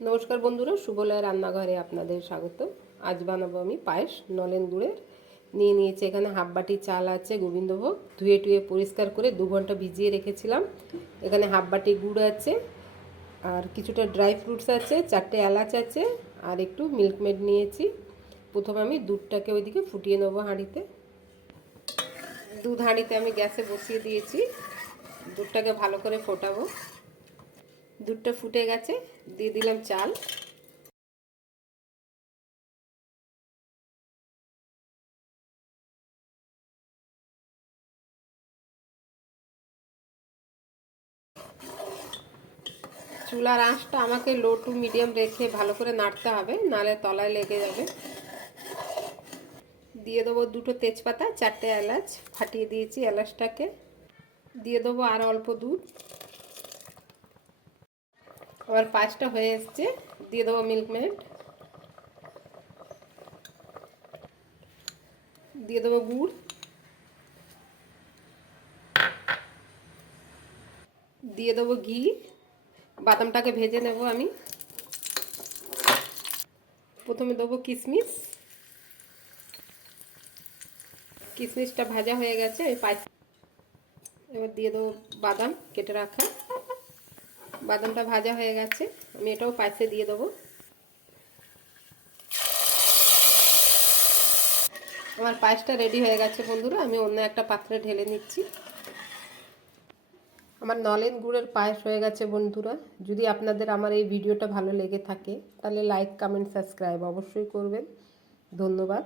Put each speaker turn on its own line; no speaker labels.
নমস্কার বন্ধুরা সুবলয় রান্নাঘরে আপনাদের স্বাগত। আজ বানাবো আমি পায়েস, নলেন গুড়ের। নিয়ে নিয়েছি এখানে হাফ বাটি চাল আছে, গোবিন্দভোগ। ধুয়ে টুয়ে পরিষ্কার করে দু ঘণ্টা ভিজিয়ে রেখেছিলাম। এখানে হাফ বাটি গুড় আছে, আর কিছুটা ড্রাই ফ্রুটস আছে, চারটে এলাচ আছে, আর একটু মিল্কমেড নিয়েছি। প্রথমে আমি দুধটাকে ওইদিকে ফুটিয়ে নেব হাঁড়িতে। দুধ হাঁড়িতে আমি গ্যাসে বসিয়ে দিয়েছি। দুধটাকে ভালো করে ফোটাবো। দুধটা ফুটে গেছে, দিয়ে দিলাম চাল। চুলার আঁচটা আমাকে লো টু মিডিয়াম রেখে ভালো করে নাড়তে হবে, নালে তলায় লেগে যাবে। দিয়ে দেবো দুটো তেজপাতা, চারটে এলাচ, ফাটিয়ে দিয়েছি এলাচটাকে। দিয়ে দেবো আর অল্প দুধ। আমার পাঁচটা হয়ে এসছে। দিয়ে দেবো মিল্ক মেড দিয়ে দেবো গুড়। দিয়ে দেবো ঘি। বাদামটাকে ভেজে নেব আমি। প্রথমে দেবো কিশমিশ কিশমিশটা ভাজা হয়ে গেছে এবার দিয়ে দেবো বাদাম কেটে রাখা। বাদামটা ভাজা হয়ে গেছে। আমি এটাও পাশে দিয়ে দেবো। আমার পায়েসটা রেডি হয়ে গেছে বন্ধুরা। আমি অন্য একটা পাত্রে ঢেলে নিচ্ছি। আমার নলেন গুড়ের পায়েস হয়ে গেছে বন্ধুরা। যদি আপনাদের আমার এই ভিডিওটা ভালো লেগে থাকে, তাহলে লাইক কমেন্ট সাবস্ক্রাইব অবশ্যই করবেন। ধন্যবাদ।